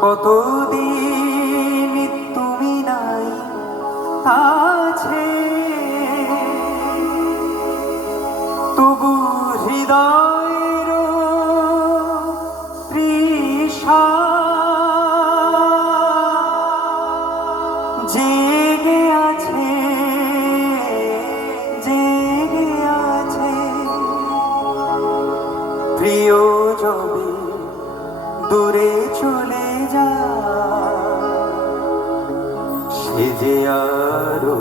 কতদিন তুমি নাই কাছে, তবু হৃদয়ের তৃষা জেগে আছে, জেগে আছে। প্রিয় যবে দূরে চলে যা, সে যে আরো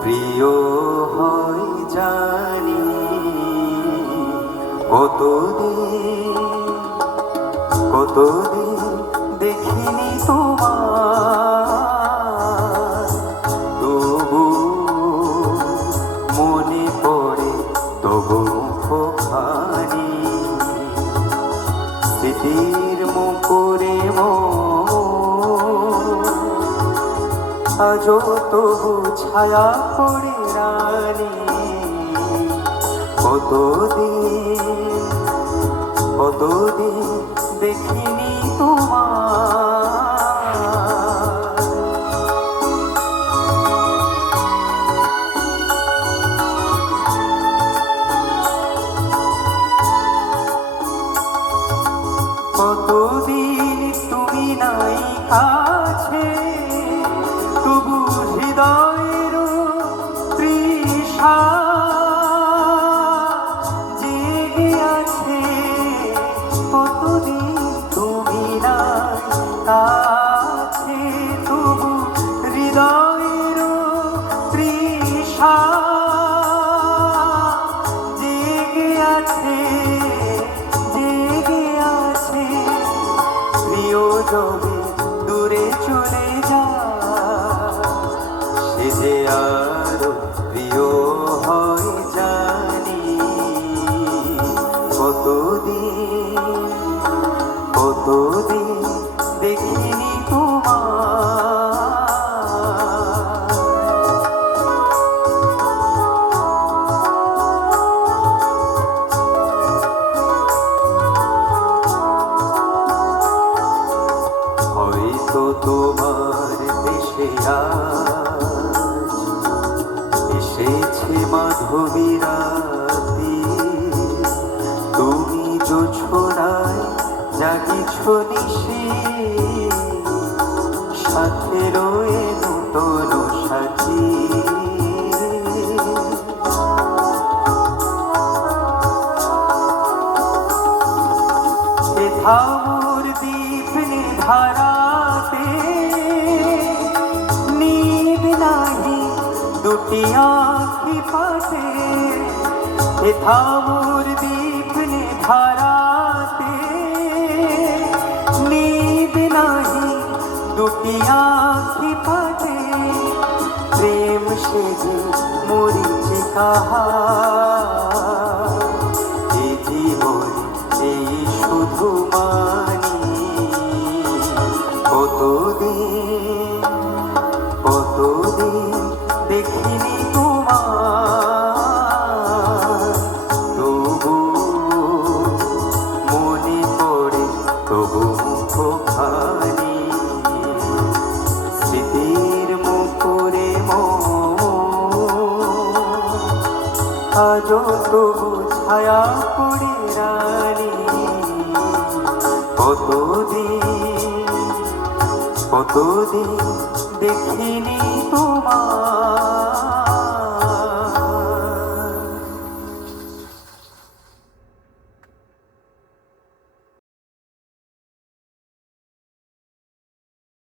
প্রিয় হয় জানি। কতদিন কতদিন দেখিনি তোমার, তবু মনে পড়ে তবু মুখখানি। স্মৃতির মুখরে আজও তবু ছায়া পড়ে রানী। কতদিন কতদিন দেখিনি তোমার। কতদিন তুমি নাই কাছে, তবু হৃদয়ের তৃষা জেগে আছে। কতদিন তুমি নাই কাছে, তবু হৃদয়ের তৃষা জেগে আছে, জেগে আছে। প্রিয় যবে দূরে চলে যা, সে যে আরো প্রিয় হয় জানি। কতদিন কতদিন দেখিনি তোমার। হয়তো তোমার দেশে আজ এসেছে মাধবী রাতি, তুমি জোছনায় জাগিছ নিশি, সাথে রয়ে নূতন সাথী। মোর দীপ নিধারাতে নীদ নাহি দুটি আঁখি পাশে। মোর দীপ নিধারাতে নীদ নাহি দুটি আঁখি পাশে। প্রেম সেজে মরিচে কাহা, এ জীবন এই শুধু মানি। কতদিন কতদিন দেখিনি তোমার, তবু মনে পড়ে তবু মুখখানি। স্মৃতির মুখরে আজও তবু ছায়া পড়ে রানী। কতদিন কতদিন দেখিনি তোমার।